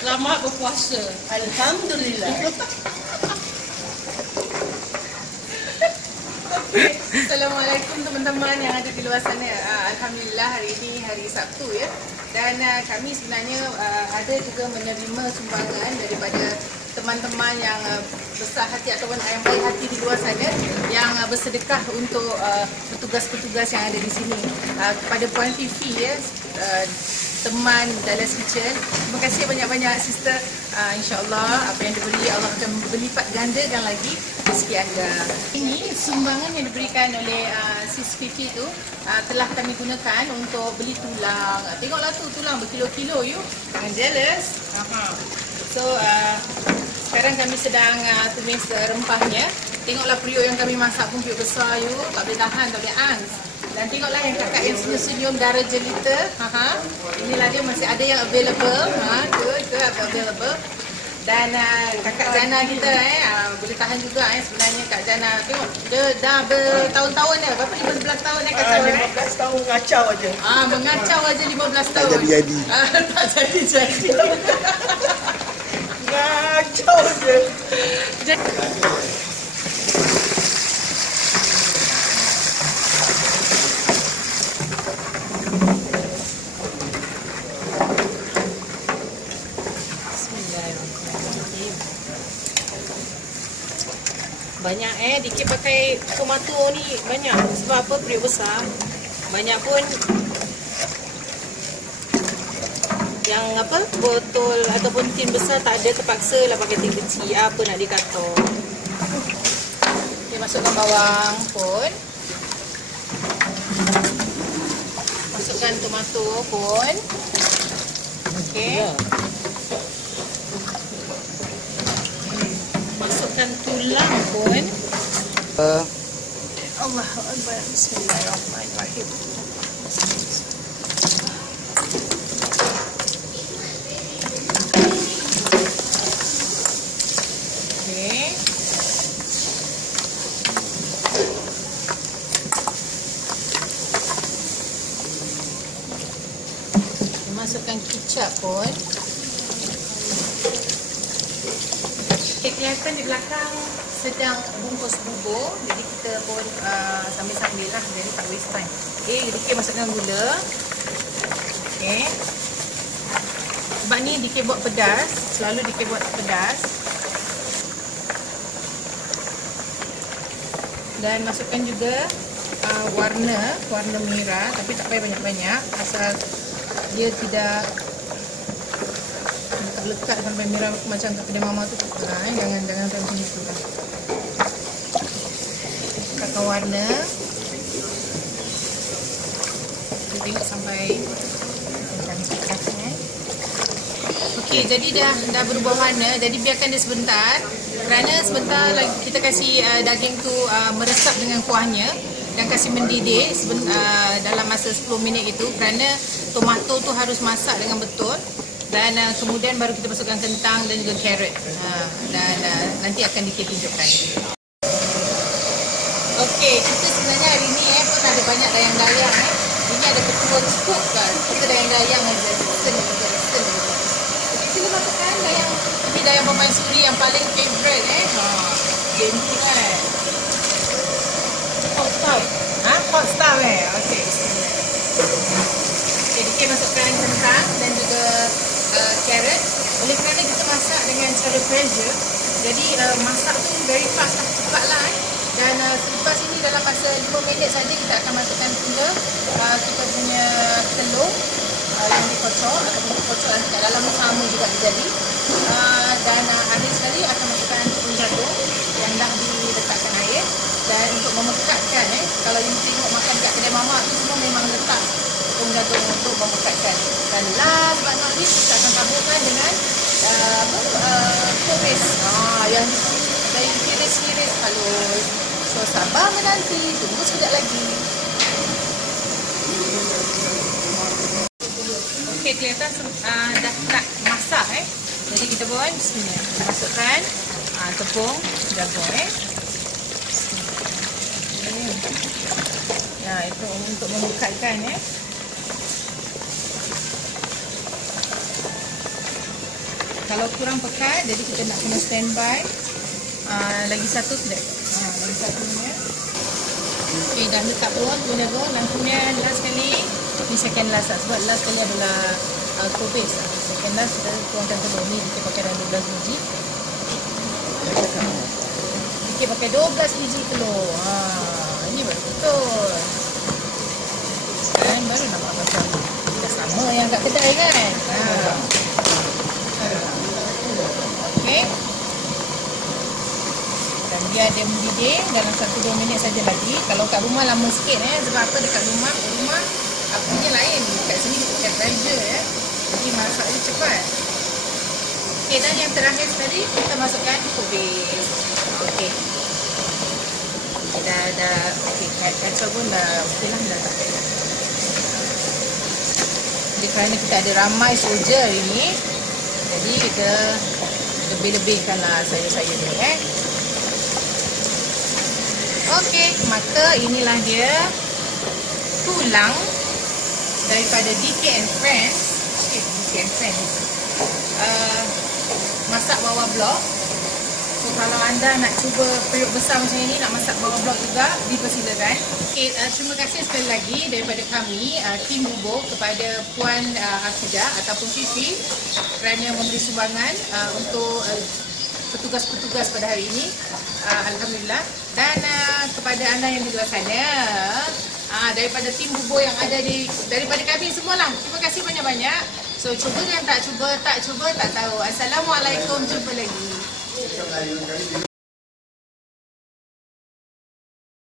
Selamat berpuasa. Alhamdulillah. Assalamualaikum teman-teman yang ada di luar sana. Alhamdulillah hari ini hari Sabtu ya. Dan kami sebenarnya ada juga menerima sumbangan daripada teman-teman yang besar hati ataupun yang baik hati di luar sana yang bersedekah untuk petugas-petugas yang ada di sini. Kepada Puan Fifi ya, teman Dallas Kitchen. Terima kasih banyak-banyak sister. InsyaAllah apa yang diberi Allah akan berlipat gandakan lagi rezeki anda. Ini sumbangan yang diberikan oleh Sis Fifi tu telah kami gunakan untuk beli tulang. Tengoklah tu tulang berkilo-kilo you. Jangan jealous. So sekarang kami sedang tumis rempahnya. Tengoklah periuk yang kami masak pun periuk besar you. Tak boleh tahan, tak boleh angst. Dan tengoklah yang kakak yang senyum-senyum darah jelita. Inilah dia masih ada yang available. Good, available. Dan kakak Jana kita boleh tahan juga sebenarnya Kak Jana. Tengok dia dah bertahun-tahun dah. Berapa 15 tahun kacau 15 tahun ngacau aja. Mengacau aja 15 tahun. Tak jadi-jadi. Tak jadi-jadi. Ngacau je. Banyak dikit pakai tomato ni banyak. Sebab apa? Periuk besar. Banyak pun yang apa? Botol ataupun tin besar tak ada, terpaksa lah pakai tin kecil. Apa nak dikata. Okay, masukkan bawang pun. Masukkan tomato pun. Okey. Masukkan tulang pun. Allahu Akbar. Bismillahirrahmanirrahim. Okey. Masukkan kicap pun. Okay, kelihatan di belakang sedang bungkus bubur. Jadi kita pun sambil-sambil lah. Jadi tak waste time. Okay, DK masukkan gula. Okay. Sebab ni DK buat pedas. Selalu DK buat pedas. Dan masukkan juga warna merah. Tapi tak payah banyak-banyak. Asal dia tidak lekat sampai merah macam kat kedai mama tu. Jangan sampai macam itu lah. Kakak warna. Kita tengok sampai cantik-cantik. Okey, jadi dah berubah warna. Jadi biarkan dia sebentar. Kerana sebentar lagi kita kasih daging tu meresap dengan kuahnya dan kasih mendidih dalam masa 10 minit itu. Kerana tomato tu harus masak dengan betul. Dan kemudian baru kita masukkan kentang dan juga carrot. Dan nanti akan ditunjukkan. Okey, kita sebenarnya hari ni pun ada banyak dayang-dayang. Ini ada ketua cook kan. Kita dayang-dayang aja. Okey, sila masukkan dayang. Ini dayang pemansuri yang paling favourite Gentle kan. Hot stuff. Hot stuff Okey, bismillah. Okey, kita masukkan kentang dan juga carrot. Oleh kerana kita masak dengan cara pressure, jadi masak tu very fast lah, cepat lah Dan selepas ini dalam masa 5 minit saja kita akan masukkan pula kita punya telur yang dikocok ataupun dikocok nanti kat dalam sama juga jadi. Dan akhir sekali akan masukkan tepung jagung yang dah diletakkan air. Dan untuk memekatkan kalau you tengok makan kat kedai mama tu semua memang letak tepung jagung untuk memekatkan. Dan last but not least kita akan taburkan dengan tumis yang diiris-iris halus. So sabar menanti, tunggu sekejap lagi. Okey, kelihatan dah nak masak Jadi kita buat bismillah. Kita masukkan tepung jagung Ya, itu untuk memekatkan Kalau kurang pekat, jadi kita nak kena standby. Lagi satu sudah. Lagi satunya. Okey, dah letak bawah tu jaga. Lampunya last sekali. Ni second last lah. Sebab last sekali adalah co-base lah. Second last kita tuangkan telur ni. Kita pakai dalam 12 biji. Kita pakai 12 biji telur. Ini baru betul. Dan baru nampak macam dah sama yang kat kedai kan. Okey. Dan dia ada mendidih dalam 1-2 minit saja lagi. Kalau kat rumah lama sikit sebab apa dekat rumah apinya lain. Kat sini kita pakai pressure jadi masak dia cepat. Okey, dan yang terakhir sekali kita masukkan kubis. Okey. Dah okey, kacau pun dah okeylah, dah tak payah. Jadi kerana kita ada ramai soldier hari ni, jadi kita lebih-lebihkanlah sayur-sayur ni Okey, maka inilah dia tulang daripada DK and Friends. Okey, DK and Friends. Masak bawah blok. So kalau anda nak cuba periuk besar macam ini, nak masak bawah blok juga, dipersilakan. Okey, terima kasih sekali lagi daripada kami, tim Bubur, kepada Puan Akidah ataupun Fifi kerana memberi sumbangan untuk petugas-petugas pada hari ini. Alhamdulillah. Dan kepada anda yang di luar sana, daripada tim Bubur yang ada daripada kami semualah, terima kasih banyak-banyak. So cuba dan tak cuba tak tahu. Assalamualaikum, jumpa lagi.